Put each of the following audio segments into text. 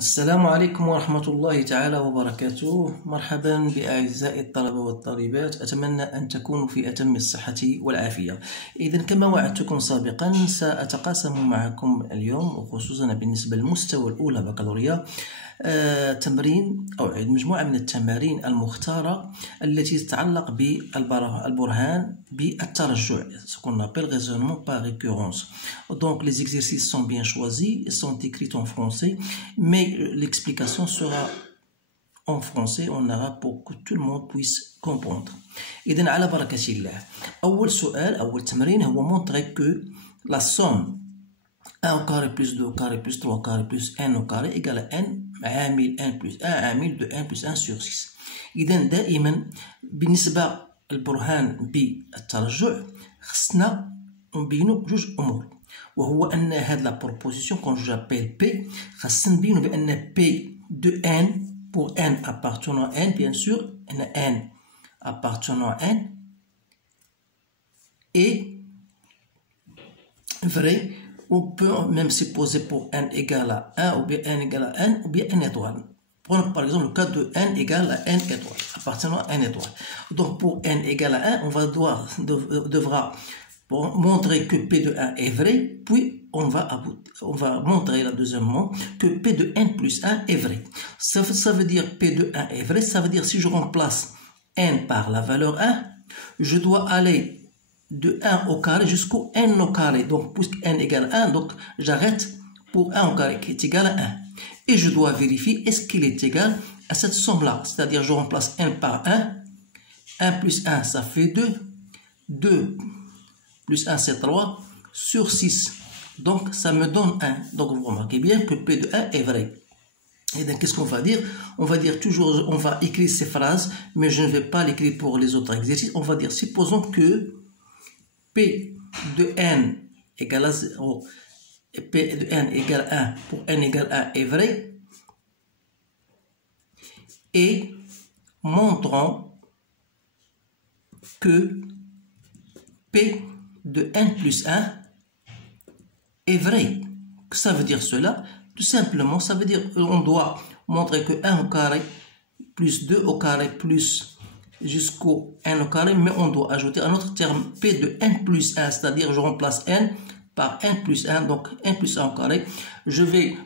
السلام عليكم ورحمة الله تعالى وبركاته. مرحبا بأعزائي الطلبة والطالبات، أتمنى أن تكونوا في أتم الصحة والعافية. إذن كما وعدتكم سابقا سأتقاسم معكم اليوم وخصوصا بالنسبة للمستوى الأولى بكالوريا تمرين أو مجموعة من التمارين المختارة التي تتعلق بالبرهان بالترجع، ce qu'on appelle raisonnement par récurrence. Donc les exercices sont bien choisis, ils sont écrits en français, mais l'explication sera en français, en arabe, pour que tout le monde puisse comprendre. إذن على بركة الله. أول تمرين هو montrer que la somme 1 au carré plus 2 au carré plus 3 au carré plus n au carré égale à n عامل n plus 1 عامل de n plus 1 sur 6. إذن دائما بالنسبة للبرهان بالترجع خصنا نبينو جوج أمور، وهو أن هاد لا proposition quand j'appelle P خصنا نبينو بأن P de n pour n appartenant à n bien sûr n appartenant à n est vrai. On peut même se poser pour n égale à 1 ou bien n égale à n ou bien n étoile. Prenons par exemple le cas de n égale à n étoile, appartenant à n étoile. Donc pour n égale à 1, on devra montrer que P de 1 est vrai, puis on va montrer là deuxièmement que P de n plus 1 est vrai. Ça veut dire P de 1 est vrai, ça veut dire si je remplace n par la valeur 1, je dois aller de 1 au carré jusqu'au n au carré. Donc, puisque n égale 1, donc j'arrête pour 1 au carré qui est égal à 1. Et je dois vérifier est-ce qu'il est égal à cette somme-là. C'est-à-dire, je remplace n par 1. 1 plus 1, ça fait 2. 2 plus 1, c'est 3 sur 6. Donc, ça me donne 1. Donc, vous remarquez bien que P de 1 est vrai. Et donc, qu'est-ce qu'on va dire? On va dire toujours, on va écrire ces phrases, mais je ne vais pas l'écrire pour les autres exercices. On va dire, supposons que P de n égale à 0 et P de n égale à 1 pour n égale à 1 est vrai, et montrons que P de n plus 1 est vrai. Que ça veut dire cela? Tout simplement, ça veut dire qu'on doit montrer que 1 au carré plus 2 au carré plus jusqu'au n au carré, mais on doit ajouter un autre terme P de n plus 1, c'est-à-dire je remplace n par n plus 1, donc n plus 1 au carré. Je vais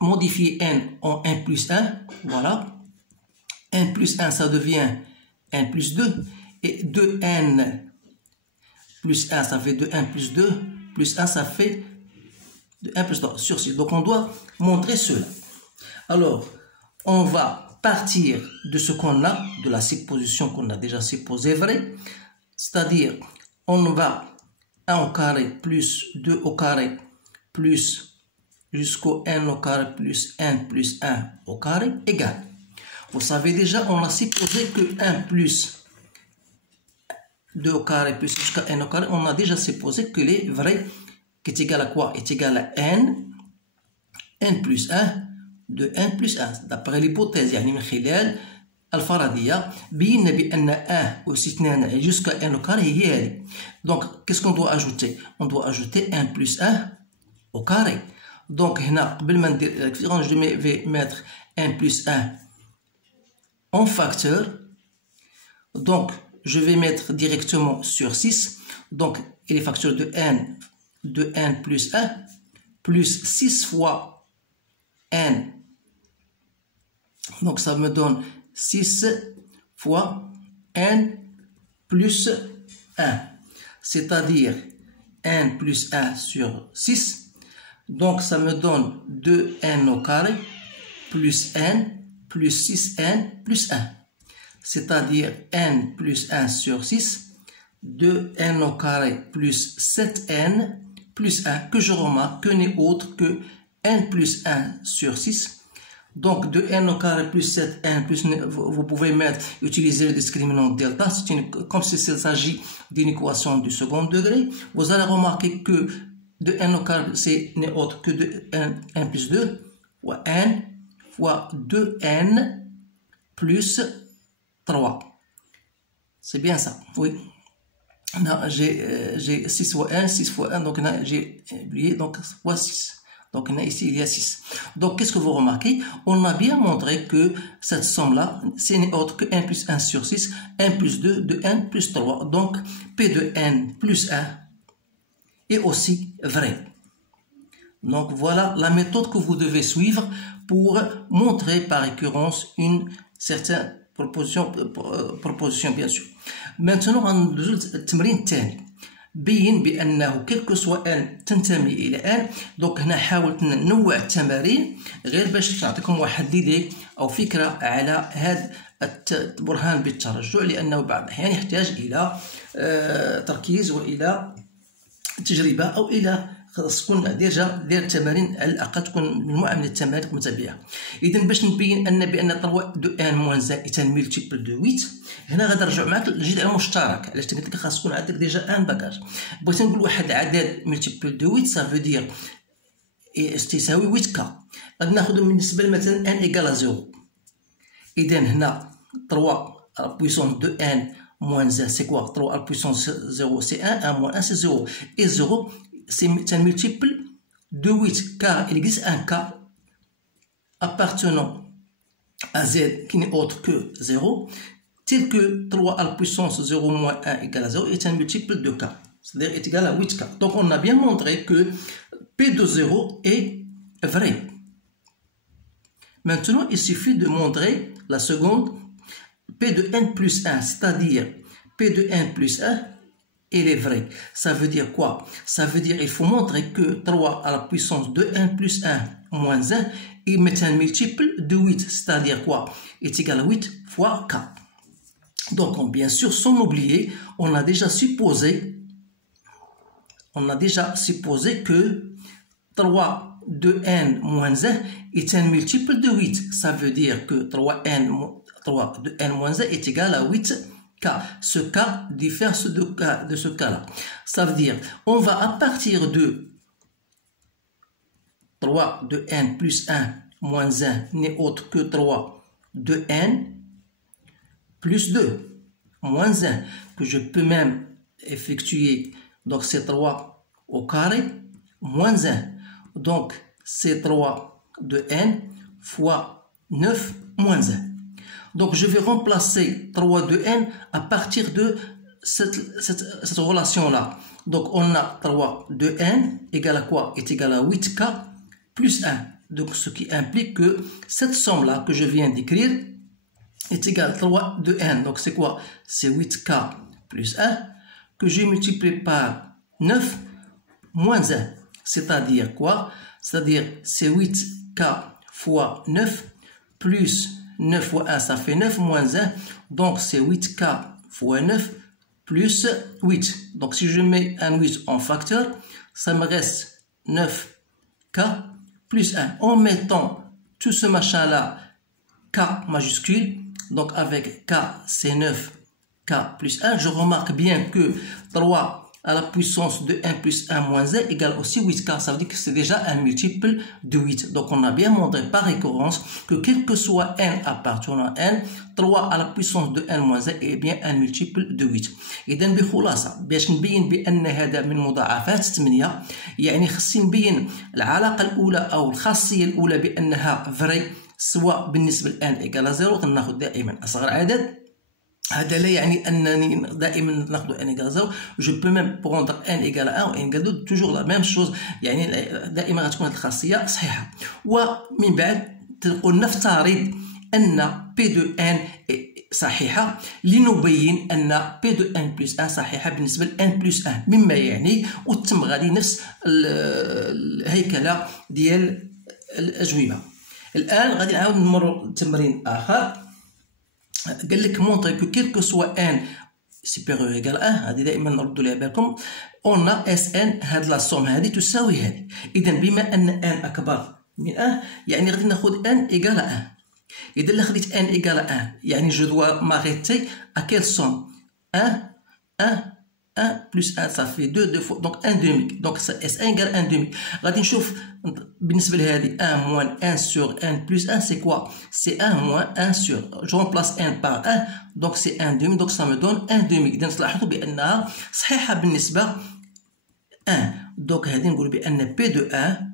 modifier n en n plus 1, voilà. n plus 1, ça devient n plus 2, et 2n plus 1, ça fait 2n plus 2, plus 1, ça fait 1 plus 3 sur 6. Donc on doit montrer cela. Alors, on va partir de ce qu'on a, de la supposition qu'on a déjà supposée vraie, c'est-à-dire on va 1 au carré plus 2 au carré plus jusqu'au n au carré plus n plus 1 au carré égale. Vous savez déjà, on a supposé que 1 plus 2 au carré plus jusqu'à n au carré, on a déjà supposé que les vrais, qui est égal à quoi? Est égal à n plus 1 de n plus 1. D'après l'hypothèse, يعني من خلال الفرضية بينا بأن 1 أس 2 jusqu'à n au carré هي هذه. Donc, qu'est-ce qu'on doit ajouter? On doit ajouter 1 plus 1 au carré. Donc, هنا قبل ما ندير je vais mettre 1 plus 1 en facteur. Donc, je vais mettre directement sur 6. Donc, il est facteur de n plus 1 plus 6 fois n. Donc ça me donne 6 fois n plus 1, c'est-à-dire n plus 1 sur 6. Donc ça me donne 2n au carré plus n plus 6n plus 1, c'est-à-dire n plus 1 sur 6, 2n au carré plus 7n plus 1, que je remarque que n'est autre que n plus 1 sur 6. Donc, de n au carré plus 7n plus, vous pouvez utiliser le discriminant delta, comme s'il s'agit d'une équation du second degré. Vous allez remarquer que de n au carré, c'est n'est autre que de n plus 2 fois n fois 2n plus 3. C'est bien ça, oui. J'ai 6 fois 1, 6 fois 1, donc j'ai oublié, donc fois 6. Donc ici il y a 6. Donc qu'est-ce que vous remarquez? On a bien montré que cette somme-là, c'est n'est autre que 1 plus 1 sur 6, 1 plus 2 de n plus 3. Donc P de n plus 1 est aussi vrai. Donc voilà la méthode que vous devez suivre pour montrer par récurrence une certaine proposition bien sûr. Maintenant غندوزو للتمرين الثاني. بين بانه كلكو سوا ان تنتمي الى ان. دونك هنا حاولت ننوع التمارين غير باش نعطيكم واحد ليدي او فكره على هذا البرهان بالترجع، لانه بعض الاحيان يحتاج الى تركيز والى تجربه او الى خاص تكون ديجا دير التمارين على الاقل تكون مجموعه من التمارين متبعه. اذا باش نبين بان 3 دو ان موان زائد ملتيبل دو 8، هنا غادي نرجع معاك للجذع المشترك. علاش قلت لك خاص تكون عندك ديجا ان باكاج. بغيت نقول واحد العدد ملتيبل دو 8 سا فو دير تساوي 8 كا. غادي ناخذ بالنسبه مثلا ان ايكال 0. اذا هنا 3 بويسون دو ان موان زا سي كوا 3 بويسون 0 سي 1 موان 1 سي 0 اي 0 c'est un multiple de 8 car il existe un cas appartenant à z qui n'est autre que 0 tel que 3 à la puissance 0 moins 1 égale à 0 est un multiple de k, c'est-à-dire est égal à 8k. Donc on a bien montré que P de 0 est vrai. Maintenant il suffit de montrer la seconde P de n plus 1, c'est-à-dire P de n plus 1 il est vrai. Ça veut dire quoi? Ça veut dire qu'il faut montrer que 3 à la puissance de 1 plus 1 moins 1 il met un multiple de 8, c'est-à-dire quoi? Est égal à 8 fois k. Donc bien sûr, sans oublier, on a déjà supposé que 3 de n moins 1 est un multiple de 8. Ça veut dire que 3 de n moins 1 est égal à 8 k. Ce cas diffère de ce cas-là. Ça veut dire, on va à partir de 3 de n plus 1 moins 1 n'est autre que 3 de n plus 2 moins 1, que je peux même effectuer. Donc c'est 3 au carré moins 1. Donc c'est 3 de n fois 9 moins 1. Donc je vais remplacer 3 de n à partir de cette relation-là. Donc on a 3 de n égale à quoi? Est égal à 8k plus 1. Donc ce qui implique que cette somme-là que je viens d'écrire est égale à 3 de n. Donc c'est quoi? C'est 8k plus 1 que j'ai multiplié par 9 moins 1. C'est-à-dire quoi? C'est-à-dire c'est 8k fois 9 plus 9 fois 1, ça fait 9 moins 1. Donc c'est 8k fois 9 plus 8. Donc si je mets un 8 en facteur, ça me reste 9k plus 1. En mettant tout ce machin-là, k majuscule, donc avec k c'est 9k plus 1, je remarque bien que 3 à la puissance de 1 plus 1 moins 1 égale aussi 8k. Ça veut dire que c'est déjà un multiple de 8. Donc on a bien montré par récurrence que quel que soit n appartenant à n, 3 à la puissance de n moins 1 est bien un multiple de 8. إذا بخلاصة باش نبين بأن هذا من مضاعفات 8 يعني خصني نبين العلاقة الأولى أو الخاصية الأولى بأنها فري سواء بالنسبة ل n égale 0 غناخذ دائما أصغر عدد. هذا لا يعني أنني دائما ناخذ n égale 0. Je peux même prendre n égale 1 و n égale 2 toujours la même chose. يعني دائما غتكون هذه الخاصية صحيحة. ومن بعد تقول نفترض أن P de n صحيحة لنبين أن P de n plus 1 صحيحة بالنسبة ل n plus 1 مما يعني وتم غادي نفس الهيكلة ديال الأجوبة. الآن غادي نعاود نمر لتمرين آخر. قال لك مونطري كو كيل كو سوا ان سوبيريور ايكال 1 هذه دائما نردوا لها بالكم اون اس ان هاد لا سوم هذه تساوي هذه. اذا بما ان ان اكبر من 1 يعني غادي ناخذ ان ايكال 1. اذا الا خديت ان ايكال 1 يعني جو دوا ماريتي ا كيل سوم 1 plus 1 ça fait 2 fois donc 1 demi. Donc S1 égale 1 demi. غادي نشوف بالنسبة لهذه 1 moins 1 sur 1 plus 1 c'est quoi? C'est 1 moins 1 sur, je remplace 1 par 1 donc c'est 1 demi donc ça me donne 1 demi. إذا تلاحظوا بأنها صحيحة بالنسبة 1. donc هذه نقول بأن P de 1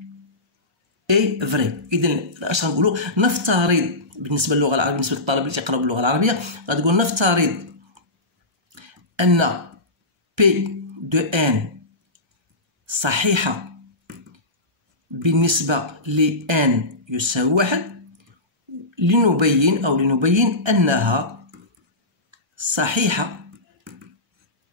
اي فري. اذا اش غنقولوا؟ نفترض بالنسبه للغه العربيه، بالنسبه للطلبه اللي تيقراو باللغه العربيه غتقول نفترض ان بي دو ان صحيحه بالنسبه ل ان يساوي 1 لنبين انها صحيحه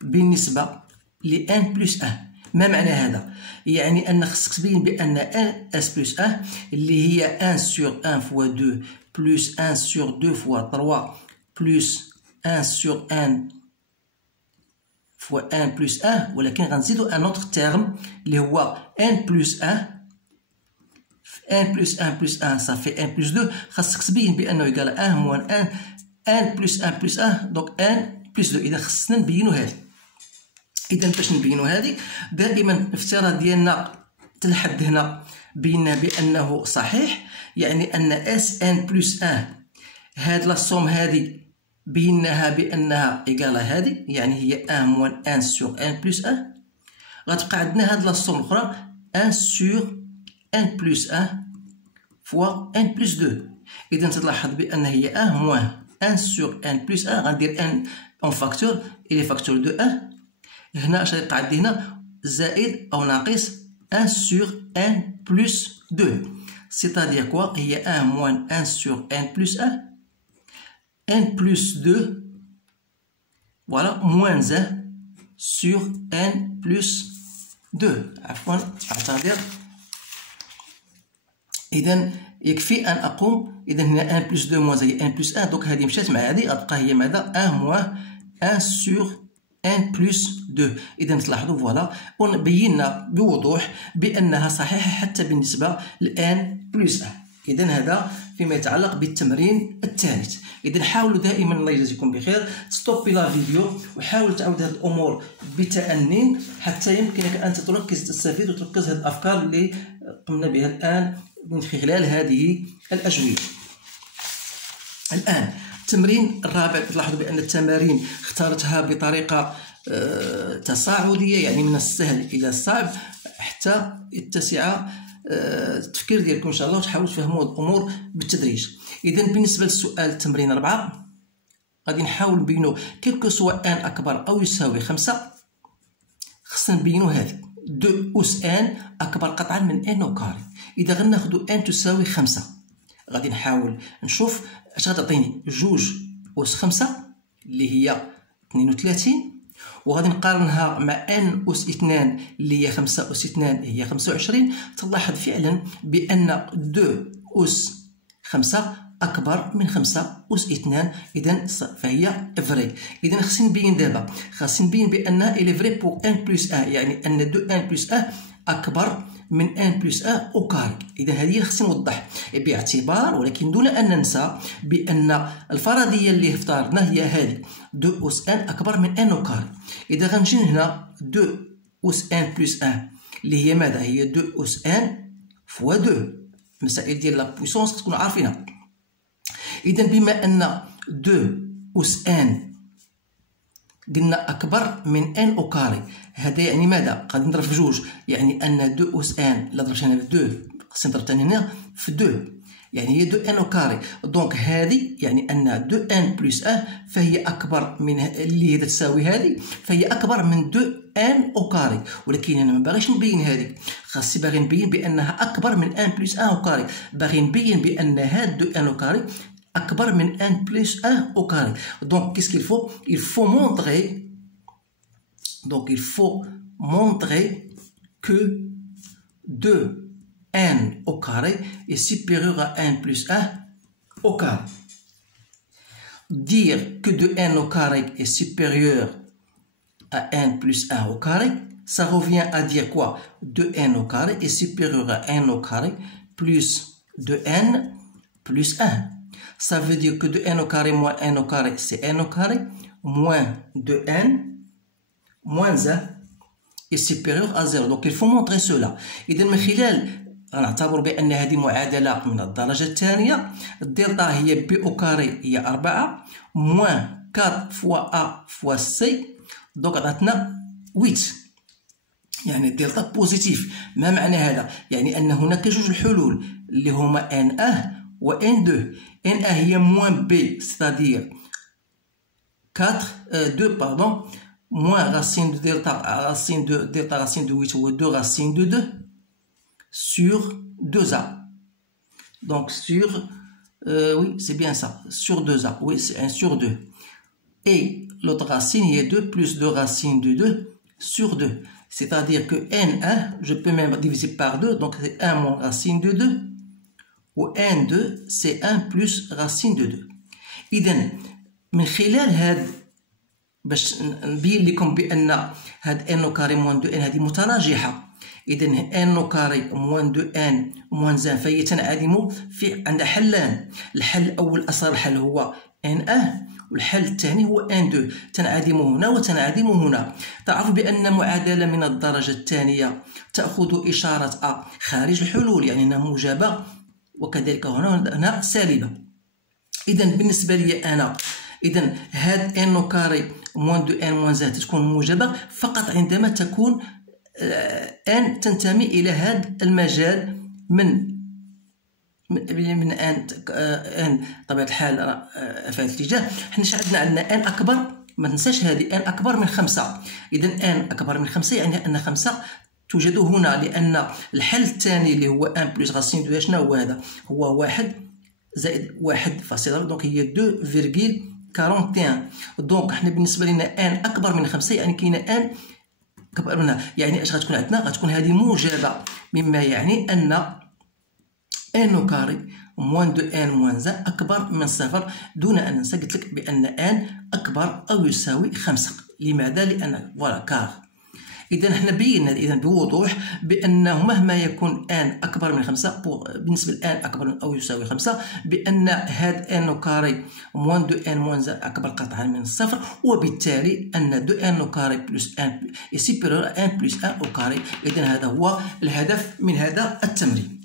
بالنسبه ل ان بلس 1. ما معنى هذا؟ يعني ان خصك تبين بان ان اس بلس 1 اللي هي 1 سور 1 فوا 2 بلس 1 سور 2 فوا 3 بلس 1 سور 1 فوا 1 بلس 1، ولكن غنزيدو ان اوتر تيرم اللي هو ان بلس 1. 1 بلس 1 بلس 1 صافي 1 بلس 2. خاصك تبين بانه يقال 1 موان 1 1 بلس 1 بلس 1 دونك 1 بلس 2. اذا خصنا نبينو هادي. اذا باش نبينو هادي دائما الافتراض ديالنا تلحد هنا بينا بانه صحيح، يعني ان اس ان بلس 1 هاد لا سوم هادي بيناها بانها ايكالا هادي، يعني هي 1 موان 1 سور 1 بلس 1. غتبقى عندنا هاد لا سوم الاخرى 1 سور 1 بلس 1 فوا 1 بلس 2. اذا تلاحظ بان هي 1 موان 1 سور 1 بلس 1. غندير 1 اون فاكتور الى فاكتور دو 1. هنا اش غيبقى عندي هنا؟ زائد او ناقص 1 سور 1 بلس 2. سيتادير كوا هي 1 موان 1 سور 1 بلس 1 1 بلس 2 فوالا موان 1 سور 1 بلس 2. عفوا اعتذر. اذا يكفي ان اقوم. اذا هنا 1 بلس 2 موان زي 1 بلس 1، دونك هذه مشات مع هذه غتبقى هي ماذا؟ 1 موان 1 سور 1 بلس 2. اذا تلاحظوا فوالا بينا بوضوح بانها صحيحه حتى بالنسبه لان بلس 1. اذا هذا فيما يتعلق بالتمرين الثالث. اذا حاولوا دائما، الله يجازيكم بخير، تستوبي لا فيديو وحاول تعود هذه الامور بتأني حتى يمكنك ان تركز تستفيد وتركز هذه الافكار اللي قمنا بها الان من خلال هذه الاجوبه. الان التمرين الرابع، تلاحظوا بان التمارين اختارتها بطريقه تصاعديه، يعني من السهل الى الصعب حتى يتسع التفكير ديالكم ان شاء الله وتحاولوا تفهموا الامور بالتدريج. اذا بالنسبه للسؤال التمرين 4 غادي نحاول نبينوا كيلكو سوا ان اكبر او يساوي 5، خصنا نبينوا هذه 2 أس ان اكبر قطعا من ان او كاري. اذا غناخذوا ان تساوي 5 غادي نحاول نشوف اش غتعطيني 2 أس 5 اللي هي 32، وغادي نقارنها مع ان أس 2 اللي هي 5 أس 2 هي 25. تلاحظ فعلا بان 2 أس 5 اكبر من 5 أس 2، اذا فهي فري. اذا خصني نبين دابا، خصني نبين بانها الي فري بور ان بلس 1، يعني ان 2 ان بلس 1 اكبر من ان بلس 1 او كاري. اذا هذه اللي خصني نوضح باعتبار، ولكن دون ان ننسى بان الفرضيه اللي افترضنا هي هذه 2 أس ان اكبر من ان او كاري. اذا غنجي هنا 2 أس ان بلس 1 اللي هي ماذا؟ هي 2 أس ان فوا 2. المسائل ديال لا بويسونس تكونوا عارفينها. اذا بما ان 2 أس ان قلنا اكبر من ان او كاري، هذا يعني ماذا؟ غادي نضرب في جوج، يعني ان 2 أس ان لا ضربت هنا في 2 خصني نضرب ثاني هنا في 2، يعني هي 2 ان او كاري. دونك هذه يعني ان 2 ان بلس 1 فهي اكبر من اللي هي تساوي هذه، فهي اكبر من 2 ان او كاري. ولكن انا ما باغيش نبين هذه، خاصني باغي نبين بانها اكبر من ان بلس 1 او كاري. باغي نبين بان هاد 2 ان او كاري اكبر من 1 plus 1 au carré. Donc qu'est-ce qu'il faut? Il faut montrer que 2n au carré est supérieur à 1 plus 1 au carré. Dire que 2n au carré est supérieur à 1 plus 1 au carré, ça revient à dire quoi? 2n au carré est supérieur à 1 au carré plus 2n plus 1. Ça veut dire que 2n au carré moins n au carré, c'est n au carré, moins 2n, moins 1 est supérieur à 0. Donc il faut montrer cela. إذا من خلال غنعتبر بأن هذه معادلة من الدرجة الثانية. الدلتا هي بي أو كاري هي 4 moins 4 fois A fois C، donc عطاتنا 8. يعني الدلتا بوزيتيف. ما معنى هذا؟ يعني أن هناك جوج الحلول اللي هما ان ا و ان دو. ان ا هي موان بي ستادير 4 2 باردون موان راسين دو دلتا راسين دو دلتا راسين دو 8 هو 2 راسين دو 2 sur 2a. Donc sur oui, c'est bien ça, sur 2a. Oui, c'est 1 sur 2. Et l'autre racine il est 2 plus 2 racines de 2 sur 2. C'est-à-dire que n1, je peux même diviser par 2, donc c'est 1 moins racine de 2. Ou n2, c'est 1 plus racine de 2. إذن من خلال هاد باش نبين لكم بأن هاد n كاري موان 2 n هذه متراجحة. إذن n كاري موان 2 n موان n فهي تنعدم في عند حلان. الحل الأول أصل الحل هو n1 والحل الثاني هو n2 تنعدم هنا وتنعدم هنا. تعرف بأن معادلة من الدرجة الثانية تأخذ إشارة أ خارج الحلول، يعني أنها موجبة وكذلك هنا سالبة. إذن بالنسبة لي أنا إذن هاد n كاري موان 2 n موان n تكون موجبة فقط عندما تكون n تنتمي إلى هذا المجال من ان طبيعة الحال في هذا الاتجاه. حنا عندنا ان اكبر، ما تنساش هذه ان اكبر من 5. اذا ان اكبر من 5 يعني ان 5 توجد هنا، لان الحل الثاني اللي هو ان بلس غاسين دو شنو هو هذا؟ هو 1 زائد 1.4 دونك هي 2.41. دونك حنا بالنسبه لنا ان اكبر من 5 يعني كاينه ان اكبر منها، يعني اش غتكون عندنا؟ غتكون هذه موجبه، مما يعني ان n كاري موان 2 n موان z أكبر من 0 دون أن ننسى قلت لك بأن n أكبر أو يساوي 5. لماذا؟ لأن فوالا كار. إذا حنا بينا إذا بوضوح بأنه مهما يكون n أكبر من 5 بالنسبة ل n أكبر أو يساوي 5 بأن هاد n كاري موان 2 n موان z أكبر قطعا من 0، وبالتالي أن 2 n كاري بلس 1 est supérieur à 1 plus 1 au carré. إذا هذا هو الهدف من هذا التمرين.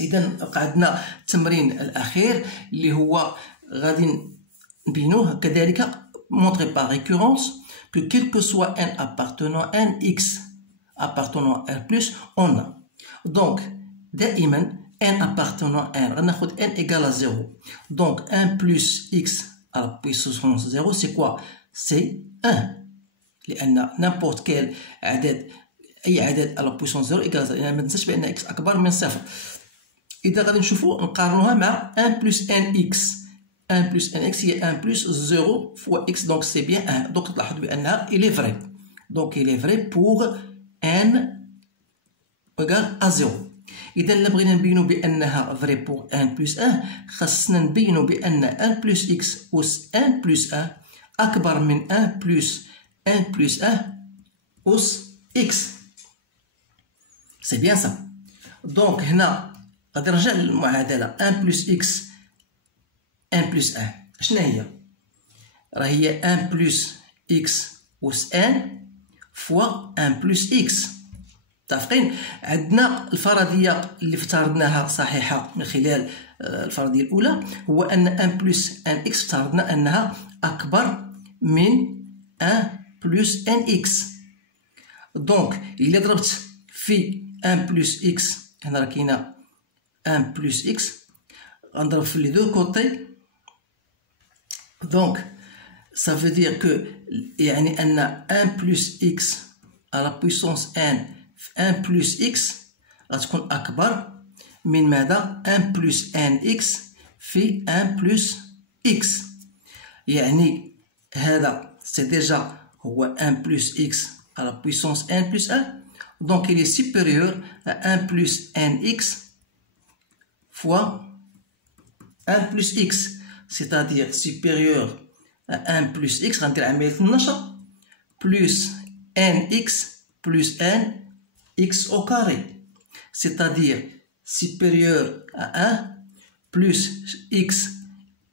إذا بقى عندنا التمرين الأخير اللي هو غادي نبينوه كذلك montrer par récurrence que quel que soit n appartenant n x appartenant r plus on a. Donc دائما n appartenant r غناخد n égale à 0. Donc 1 plus x à la puissance 0 c'est quoi? C'est 1. لأن n'importe quel عدد أي عدد à la puissance 0 égale à 0. يعني ما تنساش بأن x أكبر من 0. إذا غادي نشوفو نقارنوها مع 1 plus nx. 1 plus nx هي 1 plus 0 fois x donc c'est bien 1. donc تلاحظ بأنها il est vrai. donc il est vrai pour n égale à 0. إذا إلا بغينا نبينو بأنها vrai pour n plus 1 خاصنا نبينو بأن 1 plus x أس 1 plus 1 أكبر من 1 plus 1 plus 1 أس x. c'est bien ça. donc هنا غادي نرجع للمعادلة 1 بلس إكس 1 بلس 1 شنو هي؟ راه هي 1 بلس إكس أس 1 فوا 1 بلس إكس. متفقين؟ عندنا الفرضية اللي افترضناها صحيحة من خلال الفرضية الأولى هو أن 1 بلس 1 إكس افترضنا أنها أكبر من 1 بلس 1 إكس. دونك إلا ضربت في 1 بلس إكس هنا راه كاينة 1 plus x, on trouve les deux côtés. Donc, ça veut dire que يعني أن 1 plus x à la puissance n 1 plus x غتكون أكبر من ماذا؟ 1 plus nx في 1 plus x. يعني هذا c'est déjà هو 1 plus x à la puissance n plus 1. Donc, il est supérieur à 1 plus nx fois 1 plus x, c'est-à-dire supérieur à 1 plus x, غندير عملية النشر plus nx plus n x au carré, c'est-à-dire supérieur à 1 plus x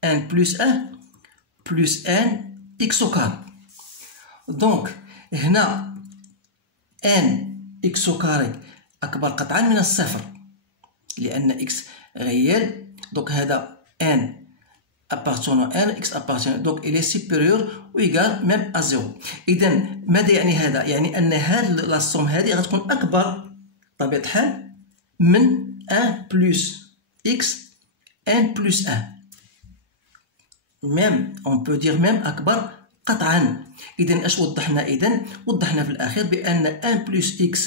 n plus 1 plus n x au carré. donc هنا n x au carré أكبر قطعا من الصفر لأن x ريال. دونك هذا n appartenant à n x appartenant donc il est supérieur ou égal même à 0. إذا ماذا يعني هذا؟ يعني أن هاد لا سوم هذه غتكون أكبر بطبيعة الحال من 1 بلس x n بلس 1. même on peut dire même أكبر قطعا. إذا اش وضحنا؟ إذا وضحنا في الأخير بأن 1 بلس x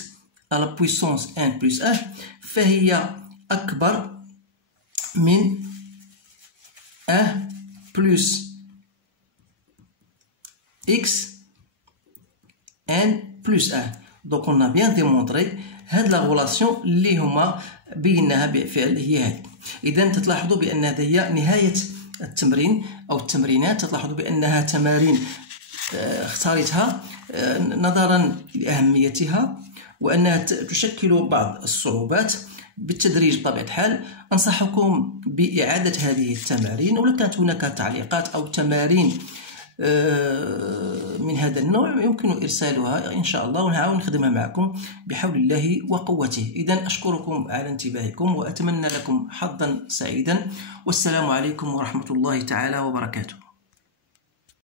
à la puissance n بلس 1 فهي أكبر من 1 plus x n plus 1. donc on a bien démontré هاد لا غولاسيون اللي هما بيناها بفعل هي هذه. اذا تلاحظوا بان هذه هي نهايه التمرين او التمرينات. تلاحظوا بانها تمارين اختارتها نظرا لاهميتها وانها تشكل بعض الصعوبات. بالتدريج بطبيعة الحال أنصحكم بإعادة هذه التمارين، ولو كانت هناك تعليقات أو تمارين من هذا النوع يمكن إرسالها إن شاء الله ونحاول نخدمها معكم بحول الله وقوته. إذن أشكركم على انتباهكم وأتمنى لكم حظا سعيدا، والسلام عليكم ورحمة الله تعالى وبركاته.